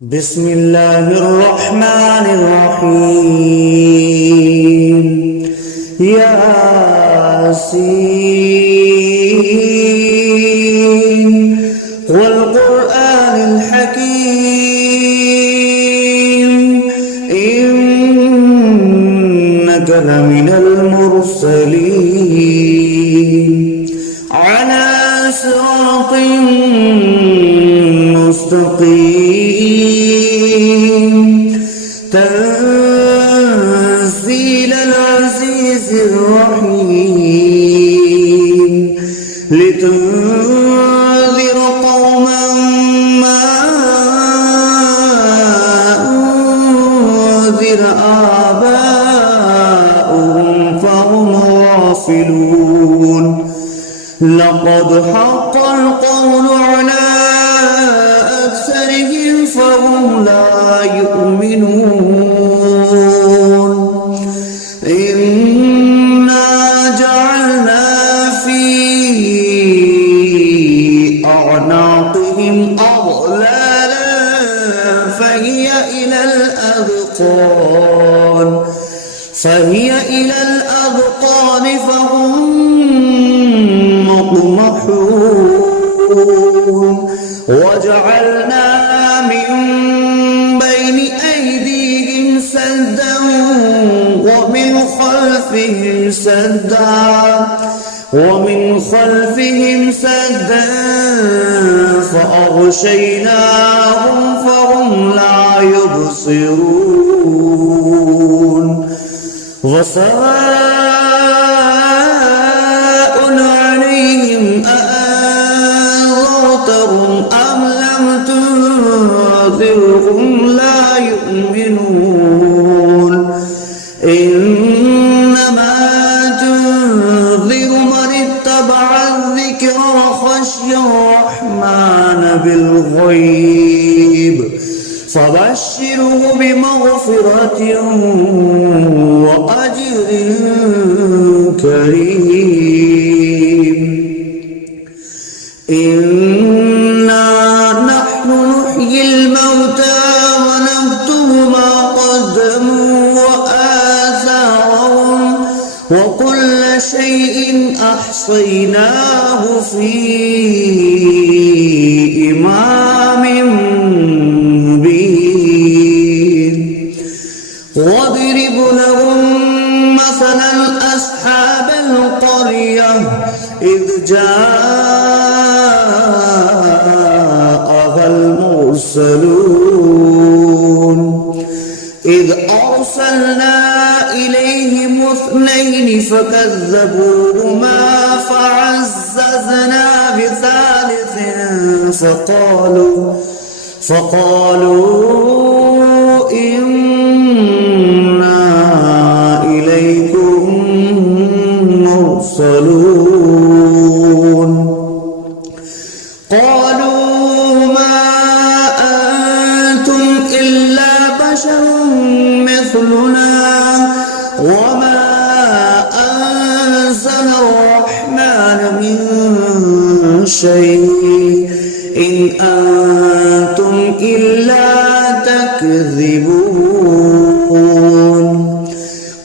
بسم الله الرحمن الرحيم ياسين والقرآن الحكيم إنك لمن المرسلين على صراط مستقيم تنزيل العزيز الرحيم لتنذر قوما ما أنذر آباؤهم فهم غافلون لقد حق القول على أكثرهم فهم لا يؤمنون إنا جعلنا في أعناقهم أغلالا فهي إلى الأذقان فهم مقمحون وجعلنا من بين أيديهم سدا ومن خلفهم سدا فأغشيناهم فهم لا يبصرون وسواء عليهم أأنذرتهم أم لم تنذرهم لا يؤمنون إنما تنذر من اتبع الذكر وخشي الرحمن بالغيب فبشره بمغفرة وأجر كريم إنا نحن نحيي الموتى ونكتب ما قدموا وآثارهم وكل شيء أحصيناه في إمام مبين واضرب لهم مثلا أصحاب القرية إذ جاءها المرسلون إذ أرسلنا إليهم اثنين فكذبوهما فعززنا بثالث فقالوا إنا إليكم مرسلون قالوا ما أنتم إلا بشر مثلنا وما أنزل الرحمن من شيء إن أنتم إلا تكذبون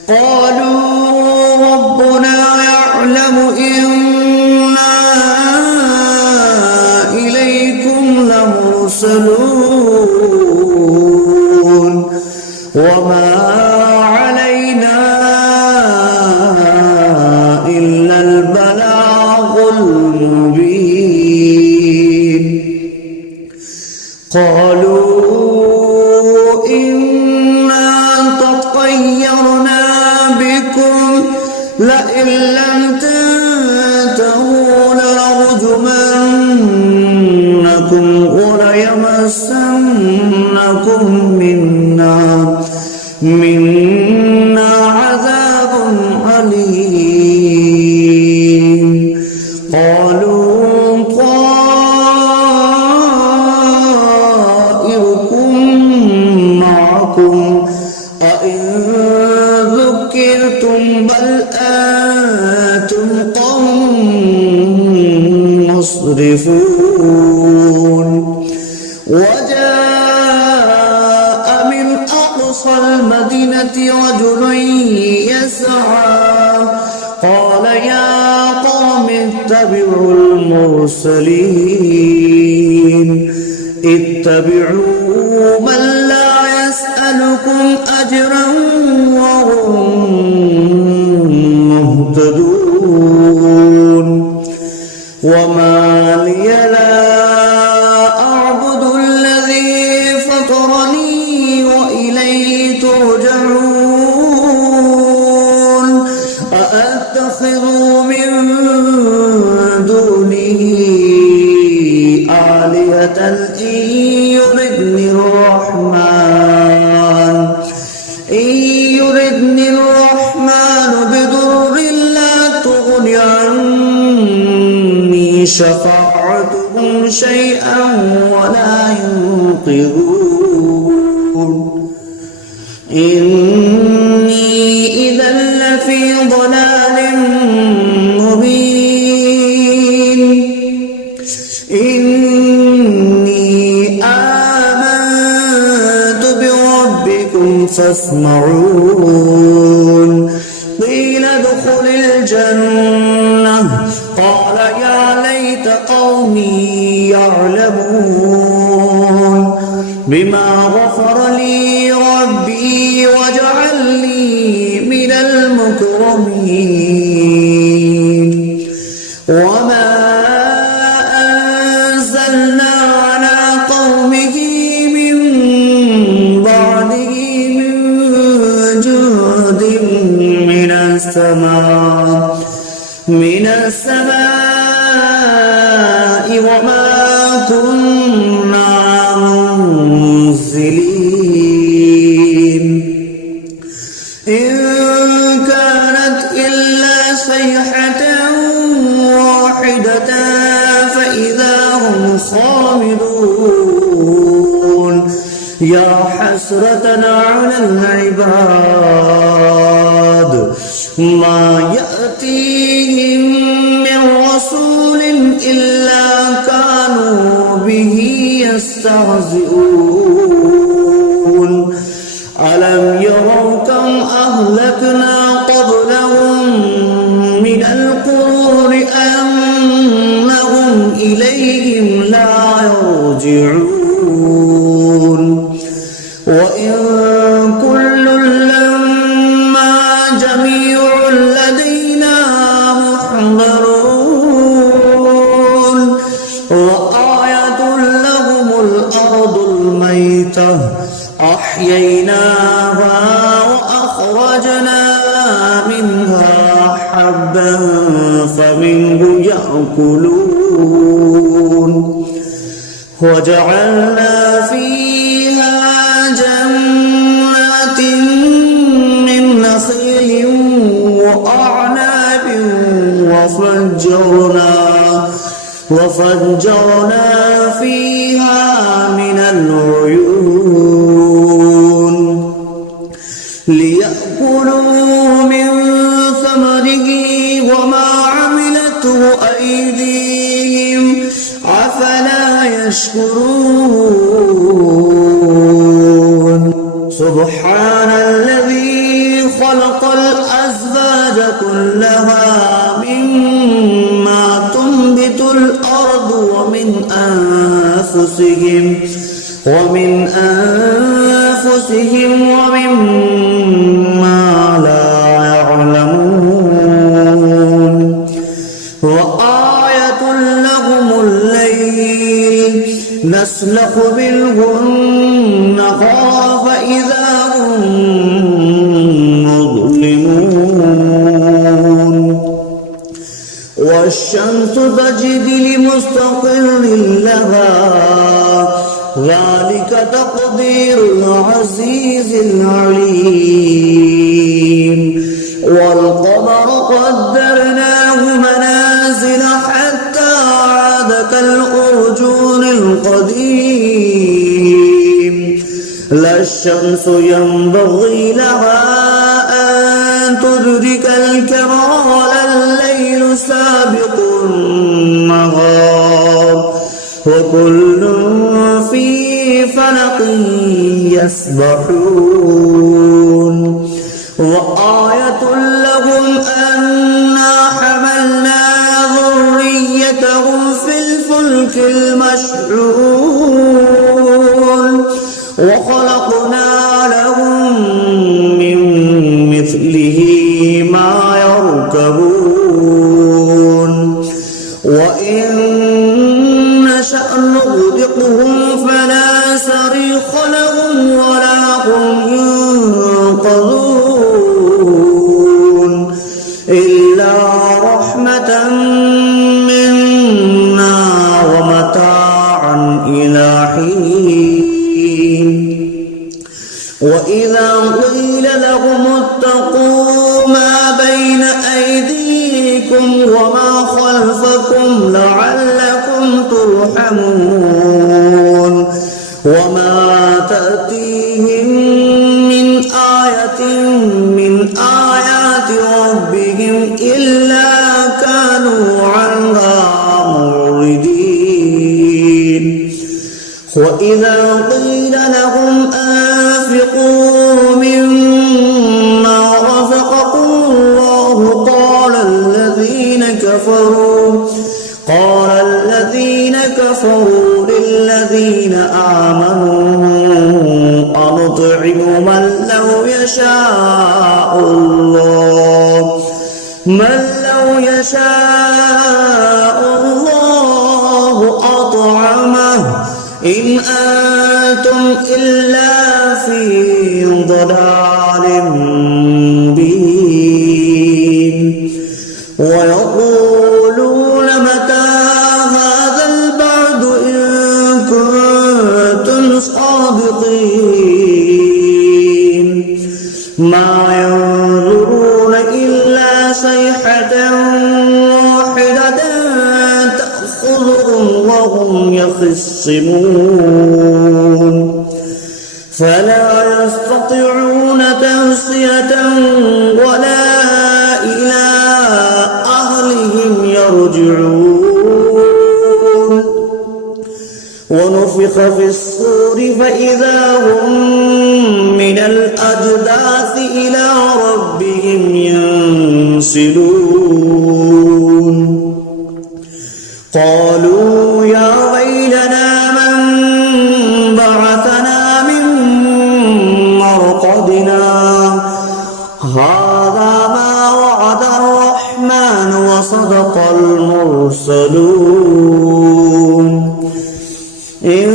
قالوا ربنا يعلم إنا إليكم لمرسلون وما علينا إلا البلاغ المبين قالوا إنا تطيرنا بكم لئن لم تنتهوا لنرجمنكم وليمسنكم منا عذاب أليم قالوا طائركم معكم أئن ذكرتم بل أنتم قوم مسرفون وجاء أقصى المدينة رجل يسعى قال يا قوم اتبعوا المرسلين اتبعوا من لا يسألكم أجرا وهم مهتدون وما لي لا أعبد الذي فطرني وإليه ترجعون أأتخذ من دونه آلهة إن يردني الرحمن بضر لا تغن عني شفاعتهم شيئا ولا ينقذون إني إذا لفي ضلال مبين إني آمنت بربكم فاسمعون قيل ادخل الجنة قال يا ليت قومي يعلمون بما غفر لي ربي وجعلني من المكرمين وما أنزلنا على قومه من بعده من جند من السماء وما كنا منزلين إن كانت إلا صيحة واحدة فإذا هم خامدون يا حسرة على العباد ما يأتيهم من رسول إلا كانوا به يستهزئون ألم يروا كم أهلكنا قبلهم من القرون أنهم إليهم لا يرجعون وإن كل لما جميع لدينا محضرون وآية لهم الأرض الميتة أحييناها وأخرجنا منها حبا فمنه يأكلون وجعلنا فيها جنات من نخيل وأعناب وفجرنا فيها من العيون ليأكلوا من ثمره وما عملته أيديهم أفلا يشكرون سبحان الذي خلق الأزواج كلها مما تنبت الأرض ومن أنفسهم ومما لا يعلمون وآية لهم الليل نسلخ منه النهار فإذا هم مظلمون والشمس تجري لمستقر لها ذلك تقدير العزيز العليم والقمر قدرناه منازل حتى عاد كالأرجون القديم لا الشمس ينبغي لها أن تدرك الكمال الليل سابق النهار وكل في فلق يسبحون وخلقنا لهم من مثله ما يركبون وإن نشأ نغرقهم فلا صريخ لهم ولا هم ينقذون إلا رحمة منا ومتاعا إلى حين وإذا قيل لهم اتقوا ما بين أيديكم وما خلفكم لعلكم ترحمون وما تأتيهم من آية من آيات ربهم إلا كانوا عنها معرضين وإذا قيل لهم أنفقوا مما رزقكم الله قال الذين كفروا للذين آمنوا أنطعم من لو يشاء الله أطعمه إن أنتم إلا في ضلال مبين ويقولون متى هذا البعد إن كنتم صادقين ما ينظرون إلا صيحة واحدة تأخذهم وهم يخصمون فلا يستطيعون توصية ولا إلى أهلهم يرجعون ونفخ في الصور فإذا هم من الأجداث إلى ربهم ينسلون قالوا يا ويلنا من بعثنا من مرقدنا هذا ما وعد الرحمن وصدق المرسلون إن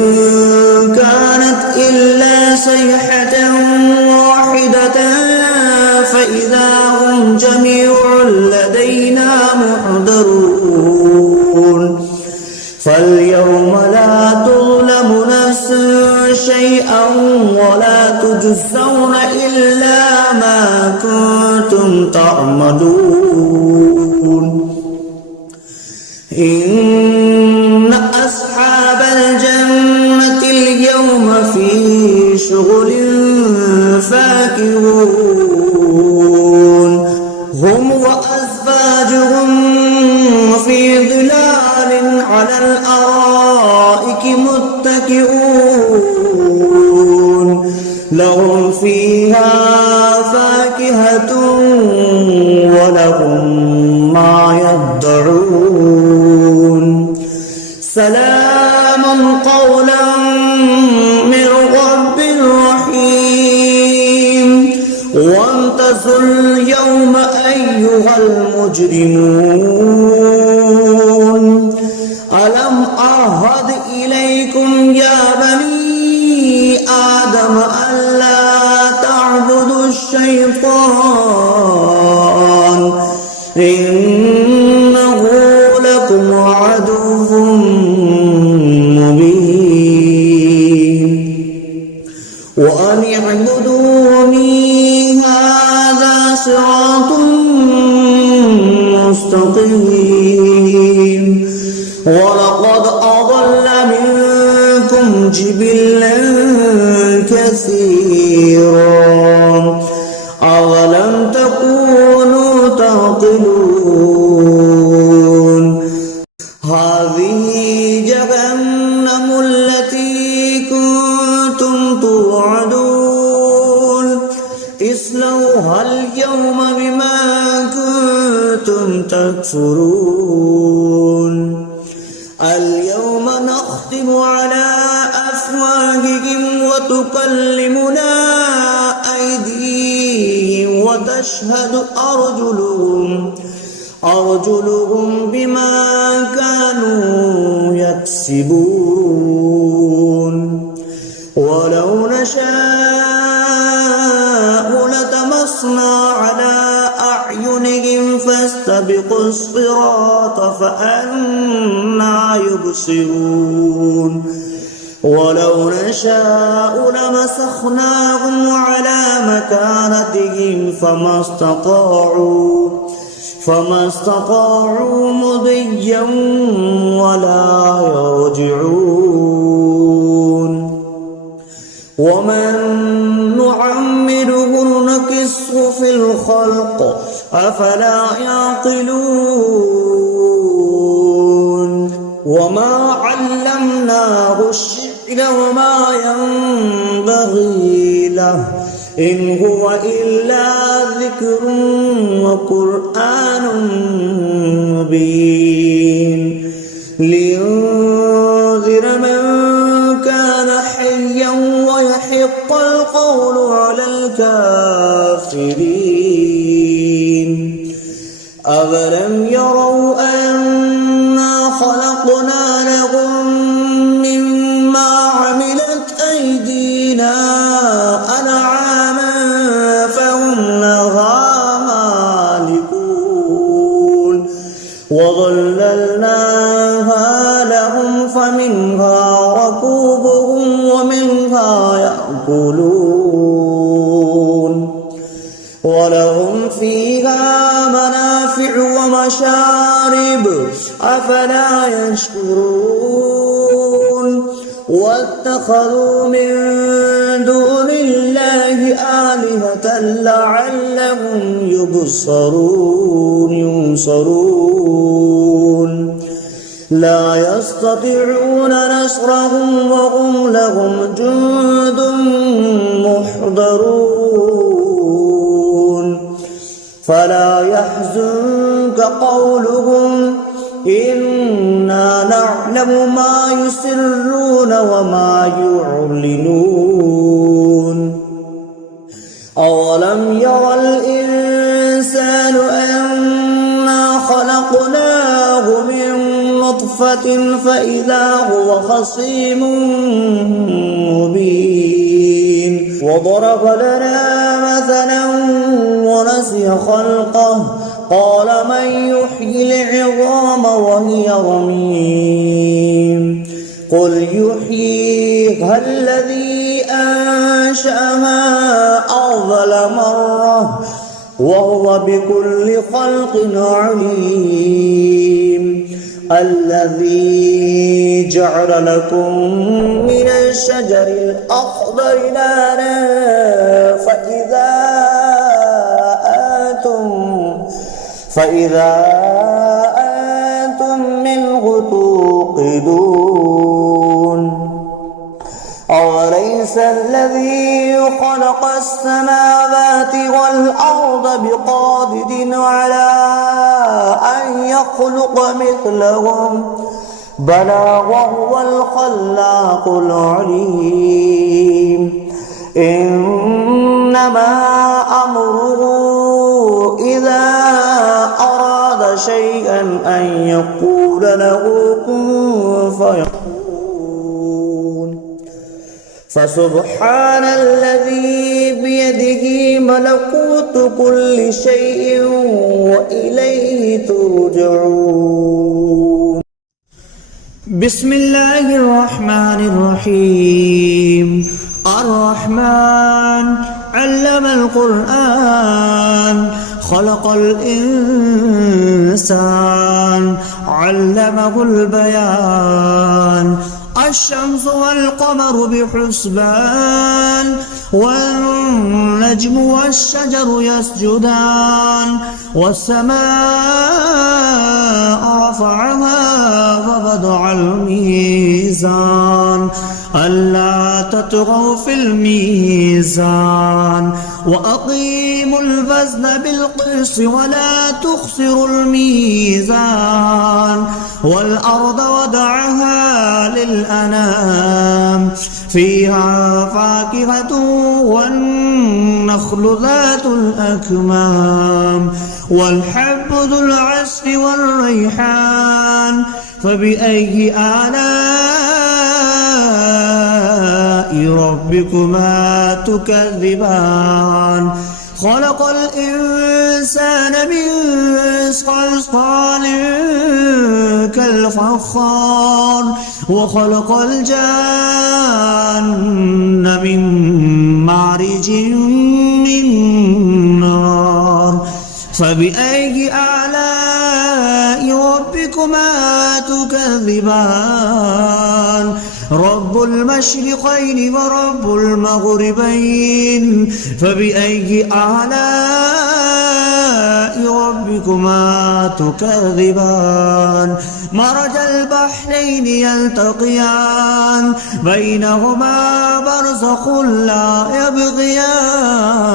كانت إلا صيحة واحدة فإذا هم جميع لدينا محضرون فاليوم لا تظلم نفس شيئا ولا تجزون إلا ما كنتم تعملون إن أصحاب الجنة اليوم في شغل فاكهون هم وأزواجهم في ظلال على الأرائك متكئون لهم فيها فاكهة ولهم ما يدعون سلام قولا من رب رحيم وامتازوا اليوم أيها المجرمون ألم أعهد إليكم يا بني آدم ألا تعبدوا الشيطان إنه لكم عدو مبين وأن اعبدوني هذا صراط مستقيم ولقد أضل منكم جبلا كثيرا أولم تكونوا تعقلون هذه جهنم التي كنتم توعدون اصلوها اليوم بما كنتم تكفرون اليوم نختم على أفواههم وتكلمنا أيديهم وتشهد أرجلهم بما كانوا يكسبون ولو نشاء لطمسنا على أعينهم فاستبقوا الصراط فأنى يبصرون ولو نشاء لمسخناهم على مكانتهم فما استطاعوا مضيا ولا يرجعون ومن نعمره نكسه في الخلق أفلا يعقلون وما علمناه الشعر وما ينبغي له إن هو إلا ذكر وقرآن مبين لينذر من كان حيا ويحق القول على الكافرين أولم يروا أنا خلقنا لهم مما عملت أيدينا أنعاما فهم لها مالكون وظللناها لهم فمنها ركوبهم ومنها يأكلون ولهم فيها منافع ومشارب أفلا يشكرون واتخذوا من دون الله آلهة لعلهم ينصرون لا يستطيعون نصرهم وهم لهم جند محضرون فلا يحزنك قولهم إنا نعلم ما يسرون وما يعلنون أولم ير الإنسان أنا خلقناه من نطفة فإذا هو خصيم مبين وضرب لنا مثلا ونسي خلقه قال من يحيي العظام وهي رميم قل يحييها الذي أنشأها أول مرة وهو بكل خلق عليم الذي جعل لكم من الشجر الأخضر نارا فإذا أنتم منه توقدون أوليس الذي خلق السماوات والأرض بقادر على أن يخلق مثلهم بلى وهو الخلاق العليم إنما أمره إذا أراد شيئا أن يقول له كن فيكون فسبحان الذي بيده ملكوت كل شيء وإليه ترجعون بسم الله الرحمن الرحيم الرحمن علم القرآن خلق الإنسان علمه البيان الشمس والقمر بحسبان والنجم والشجر يسجدان والسماء رفعها ووضع الميزان ألا تطغوا في الميزان وأقيموا الوزن بالقسط ولا تخسروا الميزان والأرض وضعها للأنام فيها فاكهة والنخل ذات الأكمام والحب ذو العصف والريحان فبأي آلاء ربكما تكذبان خلق الإنسان من صلصال كالفخار وخلق الجان من مارج من نار فبأي آلاء ربكما تكذبان رب المشرقين ورب المغربين فبأي آلاء ربكما تكذبان مرج البحرين يلتقيان بينهما برزخ لا يبغيان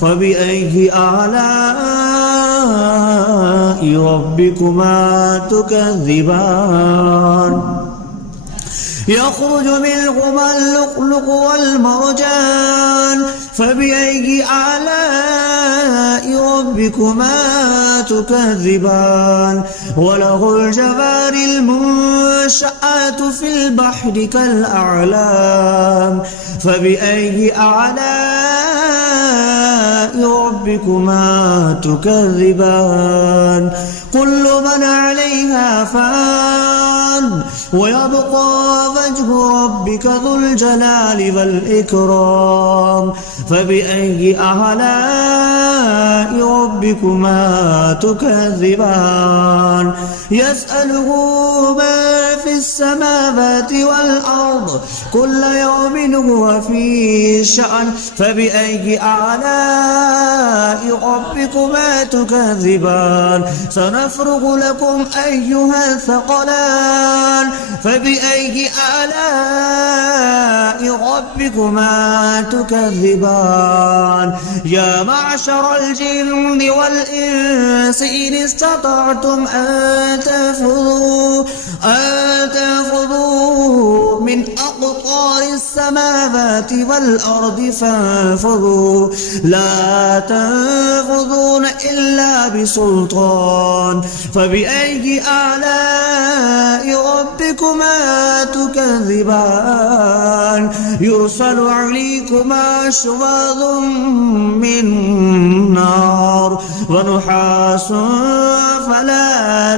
فبأي آلاء ربكما تكذبان يخرج منهما اللؤلؤ والمرجان فبأي آلاء ربكما تكذبان وله الجوار المنشآت في البحر كالأعلام فبأي آلاء ربكما تكذبان كل من عليها فان ويبقى وجه ربك ذو الجلال والإكرام فبأي آلاء ربكما تكذبان يسأله ما في السماوات والأرض كل يوم هو في شأن فبأي آلاء ربكما تكذبان سنفرغ لكم أيها الثقلان فبأي آلاء ربكما تكذبان يا معشر الجن والإنس إن استطعتم أن تنفذوا من أقطار السماوات والأرض فانفذوا لا تنفذون إلا بسلطان فبأي آلاء ربكما تكذبان يرسل عليكما شواظ من نار ونحاس فلا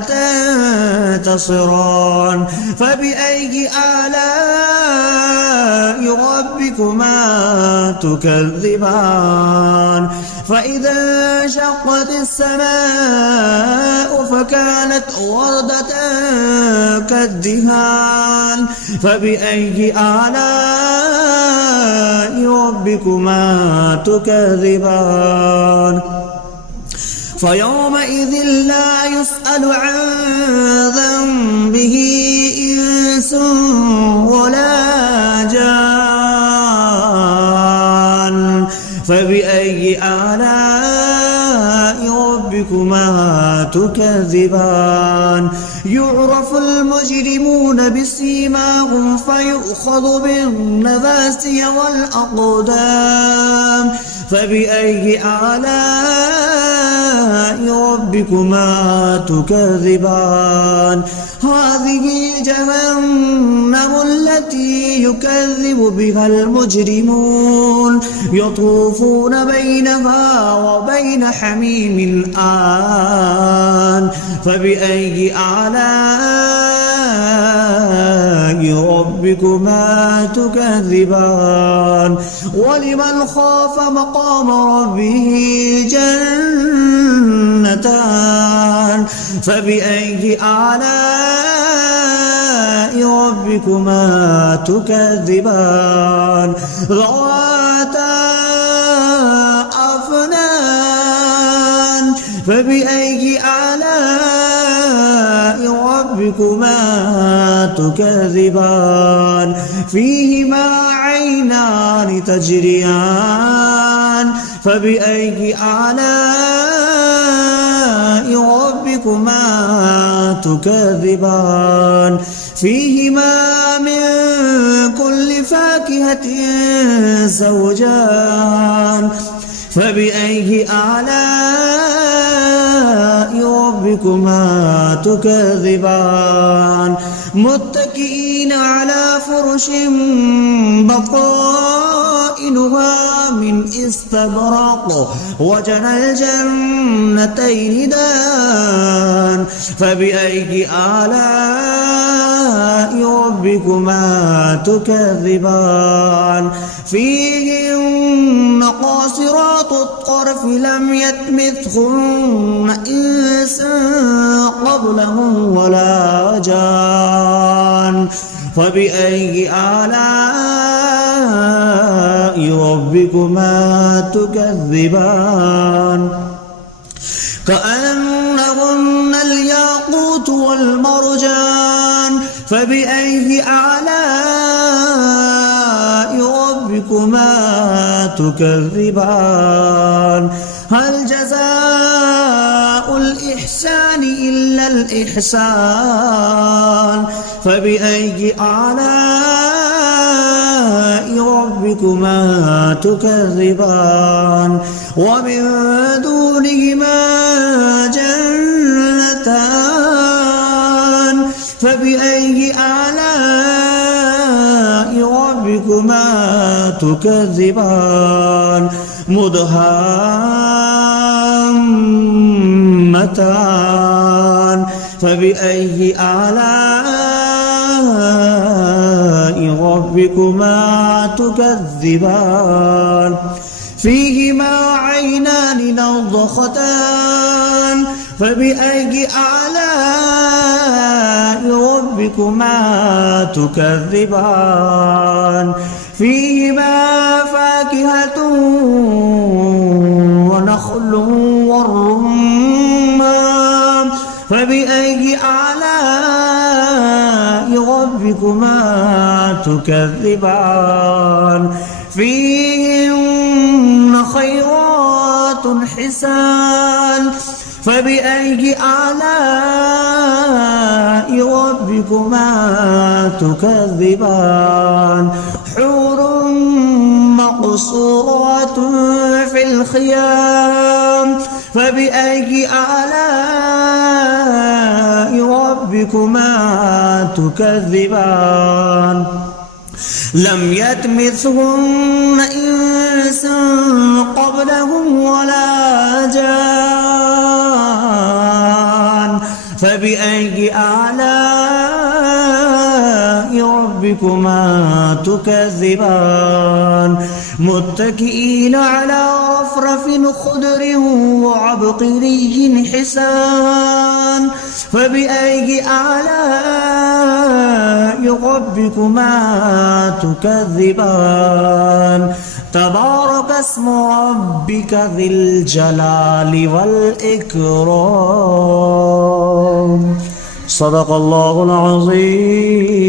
تنتصران فبأي آلاء ربكما تكذبان فإذا انشقت السماء فكانت وردة كالدهان فبأي آلاء ربكما تكذبان فيومئذ لا يسأل عن ذنبه إنس ولا جان فبأي آلاء ربكما تكذبان يعرف المجرمون بسيماهم فيؤخذ بالنواسي والأقدام فبأي آلاء ربكما تكذبان هذه جهنم التي يكذب بها المجرمون يطوفون بينها وبين حميم آن فبأي آلاء ربكما تكذبان ولمن خاف مقام ربه جنتان فبأي آلاء ربكما تكذبان ذواتا أفنان فبأي آلاء ربكما تكذبان فيهما عينان تجريان فبأي آلاء ربكما تكذبان فيهما من كل فاكهة زوجان فبأي آلاء ربكما تكذبان متكئين على فرش بطائنها من استبرق وجنى الجنتين دان فبأي آلاء ربكما تكذبان فيهن قاصرات الطرف لم يطمثهن إنس قبلهم ولا جان فبأي آلاء ربكما تكذبان كأنهن الياقوت والمرجان فبأي آلاء ربكما تكذبان هل جزاء الإحسان إلا الإحسان فبأي آلاء ربكما تكذبان ومن دونهما جنتان فبأي آلاء ربكما تكذبان مدهامتان فبأي آلاء ربكما تكذبان فيهما عينان نضختان فبأي آلاء ربكما تكذبان فيهما فاكهة ونخل والرمان فبأي آلاء ربكما تكذبان فيهن خيرات حسان فبأي آلاء ربكما تكذبان حور مقصورات في الخيام فبأي آلاء ربكما تكذبان لم يطمثهن إنس قبلهم ولا جان فبأي آلاء ربكما تكذبان متكئين على رفرف خضر وعبقري حسان فبأي آلاء ربكما تكذبان تبارك اسم ربك ذي الجلال والإكرام صدق الله العظيم.